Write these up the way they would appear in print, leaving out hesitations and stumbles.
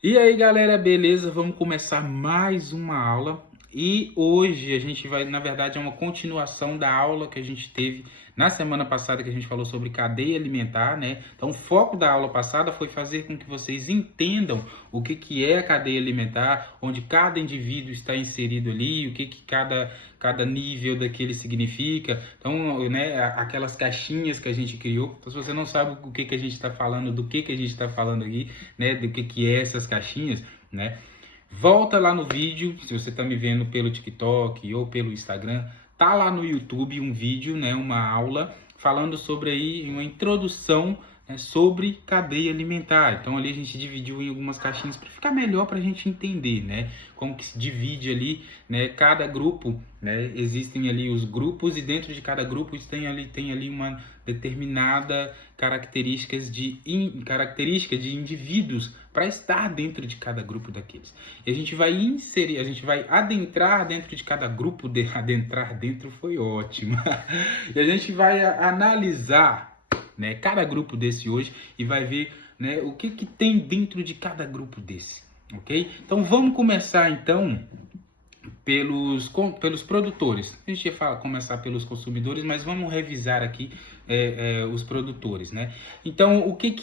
E aí, galera, beleza? Vamos começar mais uma aula. E hoje a gente vai, na verdade, é uma continuação da aula que a gente teve na semana passada, que a gente falou sobre cadeia alimentar, né? Então, o foco da aula passada foi fazer com que vocês entendam o que é a cadeia alimentar, onde cada indivíduo está inserido ali, o que cada nível daquele significa. Então, né, aquelas caixinhas que a gente criou. Então, se você não sabe o que a gente está falando, do que a gente está falando aqui, né, do que é essas caixinhas, né? Volta lá no vídeo, se você está me vendo pelo TikTok ou pelo Instagram, tá lá no YouTube um vídeo, né, uma aula falando sobre aí uma introdução, né, sobre cadeia alimentar. Então ali a gente dividiu em algumas caixinhas para ficar melhor para a gente entender, né, como que se divide ali, né, cada grupo, né, existem ali os grupos e dentro de cada grupo tem ali uma determinada característica de indivíduos para estar dentro de cada grupo daqueles. E a gente vai inserir, a gente vai adentrar dentro de cada grupo, adentrar dentro foi ótimo. E a gente vai analisar, né, cada grupo desse hoje e vai ver, né, o que tem dentro de cada grupo desse, ok? Então vamos começar então pelos produtores. A gente ia começar pelos consumidores, mas vamos revisar aqui os produtores, né? Então, o que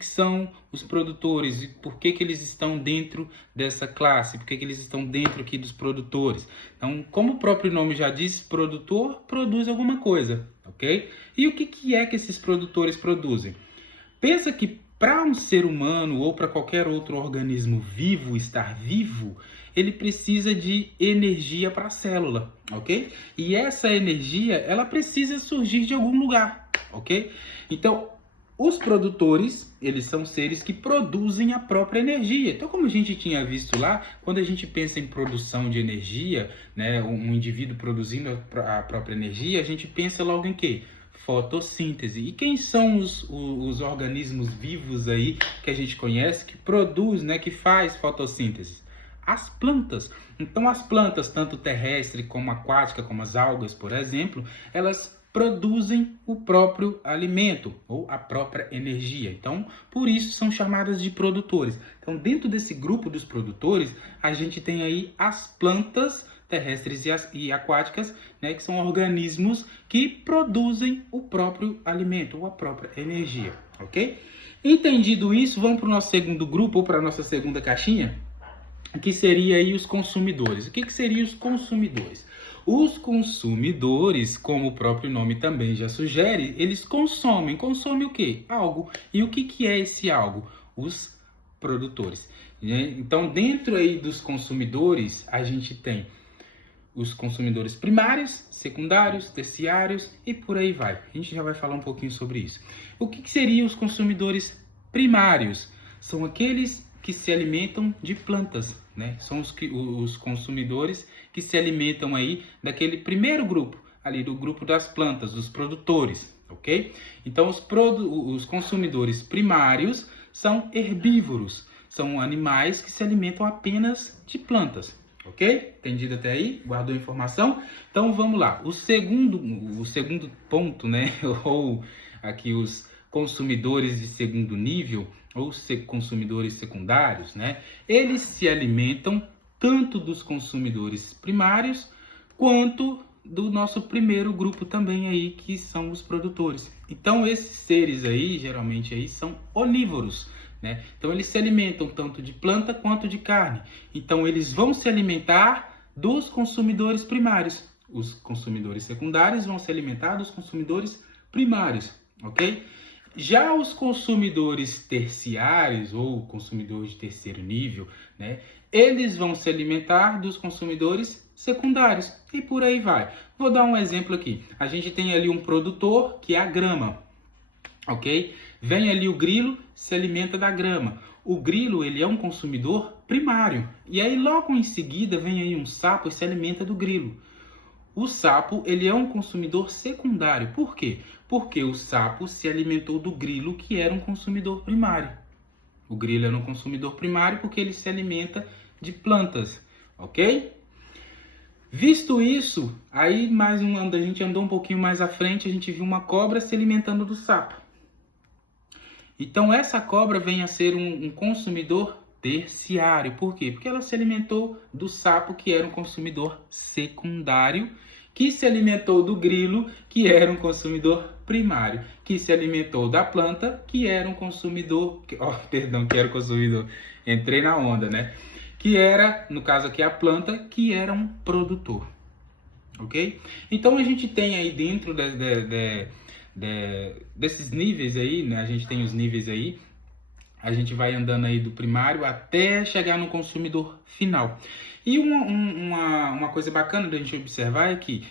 são os produtores e por que eles estão dentro dessa classe? Por que eles estão dentro aqui dos produtores? Então, como o próprio nome já diz, produtor produz alguma coisa, ok? E o que é que esses produtores produzem? Pensa que para um ser humano ou para qualquer outro organismo vivo estar vivo, ele precisa de energia para a célula, ok? E essa energia, ela precisa surgir de algum lugar, ok? Então, os produtores, eles são seres que produzem a própria energia. Então, como a gente tinha visto lá, quando a gente pensa em produção de energia, né, um indivíduo produzindo a própria energia, a gente pensa logo em quê? Fotossíntese. E quem são os organismos vivos aí que a gente conhece que produz, né, que faz fotossíntese? As plantas. Então as plantas, tanto terrestre como aquática, como as algas, por exemplo, elas produzem o próprio alimento ou a própria energia. Então, por isso são chamadas de produtores. Então, dentro desse grupo dos produtores, a gente tem aí as plantas terrestres e aquáticas, né, que são organismos que produzem o próprio alimento ou a própria energia, ok? Entendido isso, vamos para o nosso segundo grupo ou para a nossa segunda caixinha, que seria aí os consumidores. O que seriam os consumidores? Os consumidores, como o próprio nome também já sugere, eles consomem. Consomem o quê? Algo. E o que é esse algo? Os produtores. Então, dentro aí dos consumidores, a gente tem os consumidores primários, secundários, terciários e por aí vai. A gente já vai falar um pouquinho sobre isso. O que seriam os consumidores primários? São aqueles que se alimentam de plantas, né? São os consumidores que se alimentam aí daquele primeiro grupo, ali do grupo das plantas, dos produtores, ok? Então, os consumidores primários são herbívoros, são animais que se alimentam apenas de plantas. Ok? Entendido até aí? Guardou a informação? Então vamos lá. O segundo ponto, né? Ou aqui os consumidores de segundo nível, ou consumidores secundários, né? Eles se alimentam tanto dos consumidores primários quanto do nosso primeiro grupo também aí, que são os produtores. Então esses seres aí, geralmente aí, são onívoros, né? Então eles se alimentam tanto de planta quanto de carne. Então eles vão se alimentar dos consumidores primários. Os consumidores secundários vão se alimentar dos consumidores primários, ok? Já os consumidores terciários ou consumidores de terceiro nível, né? Eles vão se alimentar dos consumidores secundários e por aí vai. Vou dar um exemplo aqui. A gente tem ali um produtor que é a grama, ok? Vem ali o grilo, se alimenta da grama. O grilo, ele é um consumidor primário. E aí logo em seguida vem aí um sapo e se alimenta do grilo. O sapo, ele é um consumidor secundário. Por quê? Porque o sapo se alimentou do grilo, que era um consumidor primário. O grilo era um consumidor primário porque ele se alimenta de plantas, ok? Visto isso, aí a gente andou um pouquinho mais à frente, a gente viu uma cobra se alimentando do sapo. Então essa cobra vem a ser um consumidor terciário. Por quê? Porque ela se alimentou do sapo, que era um consumidor secundário, que se alimentou do grilo, que era um consumidor primário, que se alimentou da planta, que era um consumidor, que era um consumidor, entrei na onda, né? Que era, no caso aqui, a planta, que era um produtor, ok? Então a gente tem aí dentro desses níveis aí, né? A gente tem os níveis aí, a gente vai andando aí do primário até chegar no consumidor final. E uma coisa bacana da gente observar é que,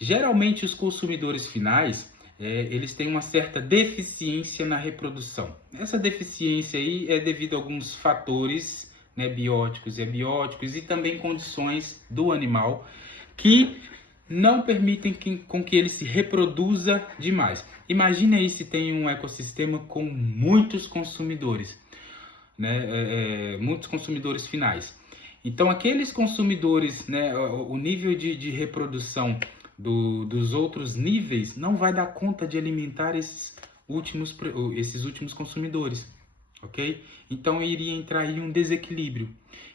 geralmente, os consumidores finais, eles têm uma certa deficiência na reprodução. Essa deficiência aí é devido a alguns fatores, né, bióticos e abióticos, e também condições do animal que não permitem com que ele se reproduza demais. Imagine aí se tem um ecossistema com muitos consumidores, né? Muitos consumidores finais. Então, aqueles consumidores, né, o nível de reprodução dos outros níveis não vai dar conta de alimentar esses últimos consumidores, ok? Então, iria entrar aí um desequilíbrio.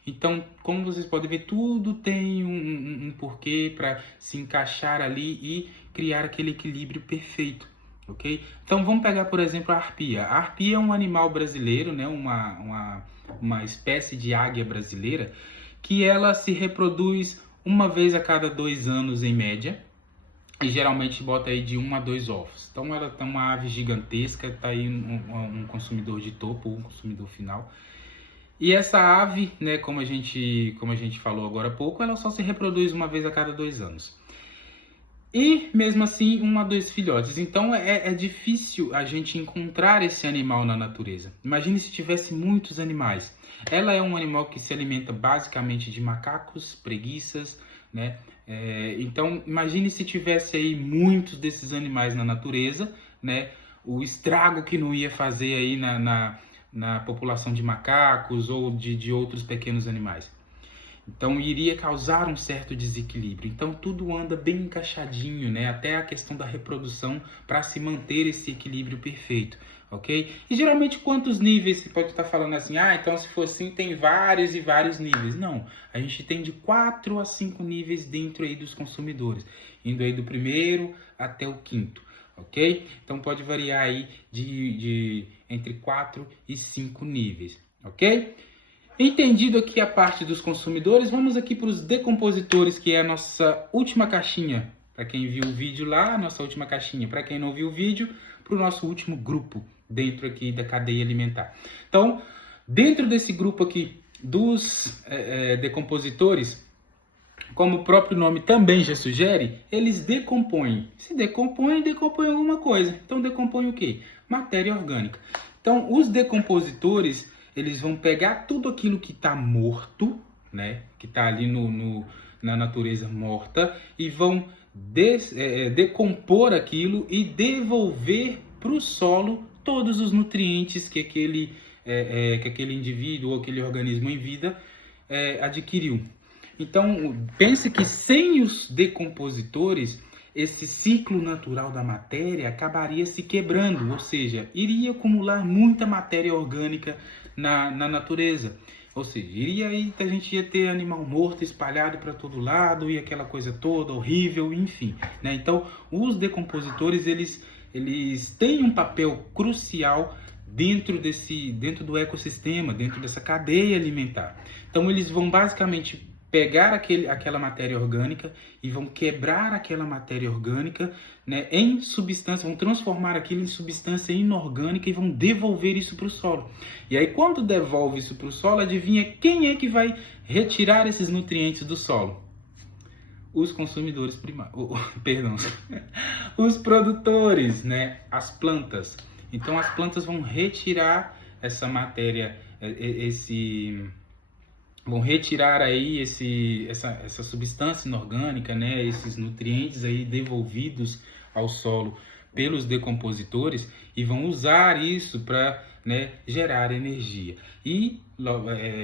Então, como vocês podem ver, tudo tem um porquê para se encaixar ali e criar aquele equilíbrio perfeito, ok? Então, vamos pegar, por exemplo, a arpia. A arpia é um animal brasileiro, né? Uma espécie de águia brasileira, que ela se reproduz uma vez a cada 2 anos em média, e geralmente bota aí de 1 a 2 ovos. Então ela é uma ave gigantesca, tá aí um consumidor de topo, um consumidor final. E essa ave, né, como a gente falou agora há pouco, ela só se reproduz uma vez a cada 2 anos. E mesmo assim, 1 a 2 filhotes. Então é difícil a gente encontrar esse animal na natureza. Imagine se tivesse muitos animais. Ela é um animal que se alimenta basicamente de macacos, preguiças, né? Então imagine se tivesse aí muitos desses animais na natureza, né? O estrago que não ia fazer aí na população de macacos ou de outros pequenos animais. Então iria causar um certo desequilíbrio. Então tudo anda bem encaixadinho, né? Até a questão da reprodução, para se manter esse equilíbrio perfeito, ok? E geralmente quantos níveis você pode estar falando assim? Ah, então se for assim tem vários e vários níveis. Não, a gente tem de 4 a 5 níveis dentro aí dos consumidores, indo aí do primeiro até o quinto, ok? Então pode variar aí de entre 4 e 5 níveis, ok? Entendido aqui a parte dos consumidores, vamos aqui para os decompositores, que é a nossa última caixinha. Para quem viu o vídeo lá, a nossa última caixinha. Para quem não viu o vídeo, para o nosso último grupo dentro aqui da cadeia alimentar. Então, dentro desse grupo aqui dos decompositores, como o próprio nome também já sugere, eles decompõem. Se decompõem, decompõem alguma coisa. Então, decompõem o quê? Matéria orgânica. Então, os decompositores, eles vão pegar tudo aquilo que está morto, né? Que está ali na natureza morta, e vão decompor aquilo e devolver para o solo todos os nutrientes que aquele indivíduo ou aquele organismo em vida adquiriu. Então, pense que sem os decompositores, esse ciclo natural da matéria acabaria se quebrando, ou seja, iria acumular muita matéria orgânica na natureza. Ou seja, a gente ia ter animal morto espalhado para todo lado e aquela coisa toda horrível, enfim, né? Então, os decompositores, eles têm um papel crucial dentro do ecossistema, dentro dessa cadeia alimentar. Então, eles vão basicamente pegar aquela matéria orgânica e vão quebrar aquela matéria orgânica, né, em substância, vão transformar aquilo em substância inorgânica e vão devolver isso para o solo. E aí, quando devolve isso para o solo, adivinha quem é que vai retirar esses nutrientes do solo? Os consumidores primários, perdão, os produtores, né, as plantas. Então, as plantas vão retirar essa matéria, vão retirar aí essa substância inorgânica, né, esses nutrientes aí devolvidos ao solo pelos decompositores, e vão usar isso para, né, gerar energia. E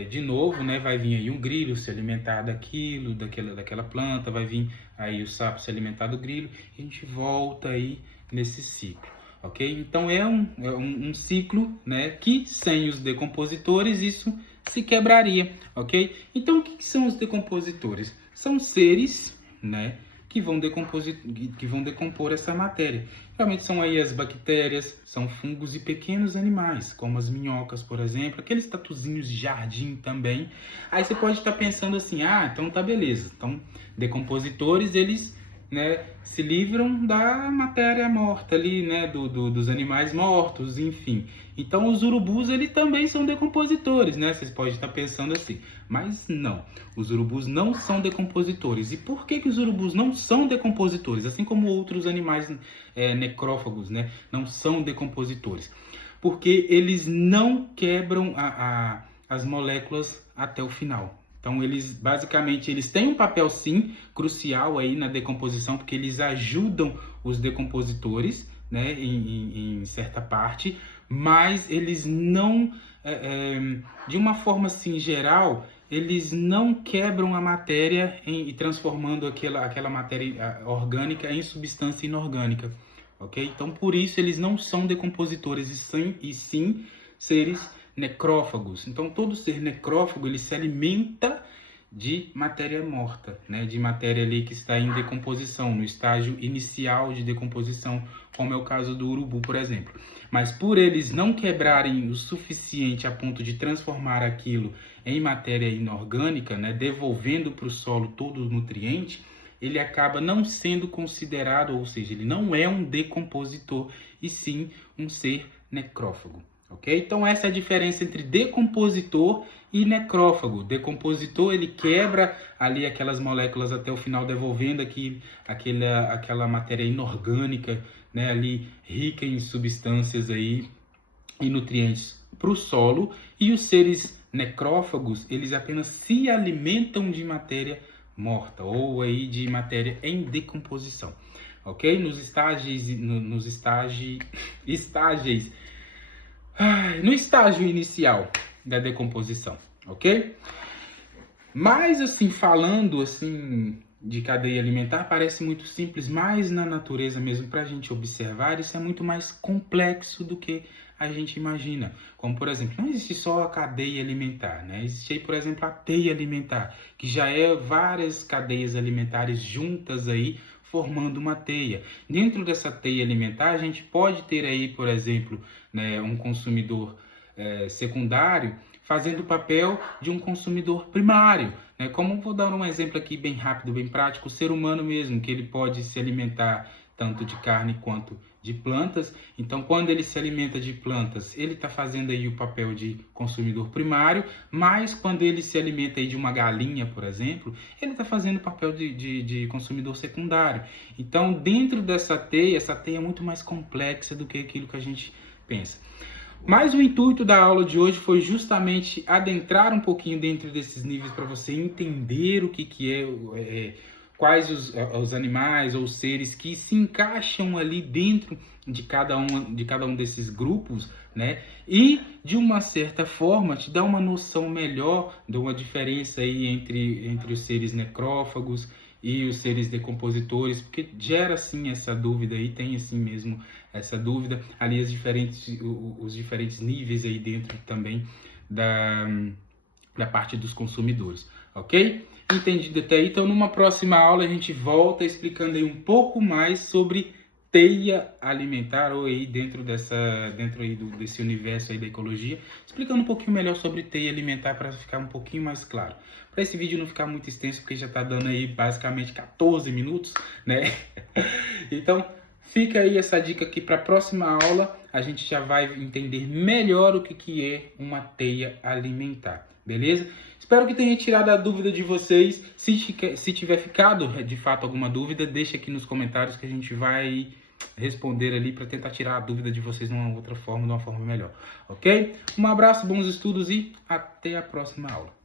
de novo, né, vai vir aí um grilo se alimentar daquela planta, vai vir aí o sapo se alimentar do grilo, e a gente volta aí nesse ciclo, ok? Então é um ciclo, né, que sem os decompositores isso se quebraria, ok? Então o que são os decompositores? São seres, né, que vão decompor essa matéria. Realmente são aí as bactérias, são fungos e pequenos animais, como as minhocas, por exemplo, aqueles tatuzinhos de jardim também. Aí você pode estar pensando assim, ah, então tá beleza. Então, decompositores, eles, né, se livram da matéria morta ali, né, dos animais mortos, enfim. Então os urubus, eles também são decompositores, né? Vocês podem estar pensando assim, mas não, os urubus não são decompositores. E por que os urubus não são decompositores? Assim como outros animais necrófagos, né, não são decompositores. Porque eles não quebram as moléculas até o final. Então, eles basicamente eles têm um papel sim crucial aí na decomposição, porque eles ajudam os decompositores, né, em certa parte, mas eles não, de uma forma assim geral, eles não quebram a matéria e transformando aquela matéria orgânica em substância inorgânica, ok? Então, por isso eles não são decompositores e sim seres necrófagos. Então, todo ser necrófago, ele se alimenta de matéria morta, né? De matéria ali que está em decomposição, no estágio inicial de decomposição, como é o caso do urubu, por exemplo. Mas por eles não quebrarem o suficiente a ponto de transformar aquilo em matéria inorgânica, né? Devolvendo para o solo todo o nutriente, ele acaba não sendo considerado, ou seja, ele não é um decompositor, e sim um ser necrófago. Ok? Então essa é a diferença entre decompositor e necrófago. Decompositor, ele quebra ali aquelas moléculas até o final, devolvendo aquela matéria inorgânica, né, ali rica em substâncias aí e nutrientes para o solo. E os seres necrófagos, eles apenas se alimentam de matéria morta ou aí de matéria em decomposição. Ok? No estágio inicial da decomposição, ok? Mas assim, falando assim de cadeia alimentar, parece muito simples, mas na natureza mesmo, para a gente observar, isso é muito mais complexo do que a gente imagina. Como, por exemplo, não existe só a cadeia alimentar, né? Existe aí, por exemplo, a teia alimentar, que já é várias cadeias alimentares juntas aí, formando uma teia. Dentro dessa teia alimentar, a gente pode ter aí, por exemplo, né, um consumidor secundário fazendo o papel de um consumidor primário, né? Como vou dar um exemplo aqui bem rápido, bem prático, o ser humano mesmo, que ele pode se alimentar tanto de carne quanto de plantas. Então, quando ele se alimenta de plantas, ele está fazendo aí o papel de consumidor primário, mas quando ele se alimenta aí de uma galinha, por exemplo, ele está fazendo o papel de consumidor secundário. Então, dentro dessa teia, essa teia é muito mais complexa do que aquilo que a gente pensa. Mas o intuito da aula de hoje foi justamente adentrar um pouquinho dentro desses níveis para você entender o que é, quais os animais ou seres que se encaixam ali dentro de cada um desses grupos, né? E de uma certa forma te dá uma noção melhor de uma diferença aí entre os seres necrófagos e os seres decompositores, porque gera sim essa dúvida aí, tem assim mesmo essa dúvida, ali os diferentes níveis aí dentro também da parte dos consumidores, ok? Entendido até aí? Então, numa próxima aula a gente volta explicando aí um pouco mais sobre teia alimentar, ou aí dentro aí desse universo aí da ecologia, explicando um pouquinho melhor sobre teia alimentar para ficar um pouquinho mais claro. Para esse vídeo não ficar muito extenso, porque já está dando aí basicamente 14 minutos, né? Então, fica aí essa dica aqui para a próxima aula, a gente já vai entender melhor o que é uma teia alimentar, beleza? Espero que tenha tirado a dúvida de vocês. Se tiver ficado de fato alguma dúvida, deixa aqui nos comentários que a gente vai responder ali para tentar tirar a dúvida de vocês de uma outra forma, de uma forma melhor, ok? Um abraço, bons estudos e até a próxima aula.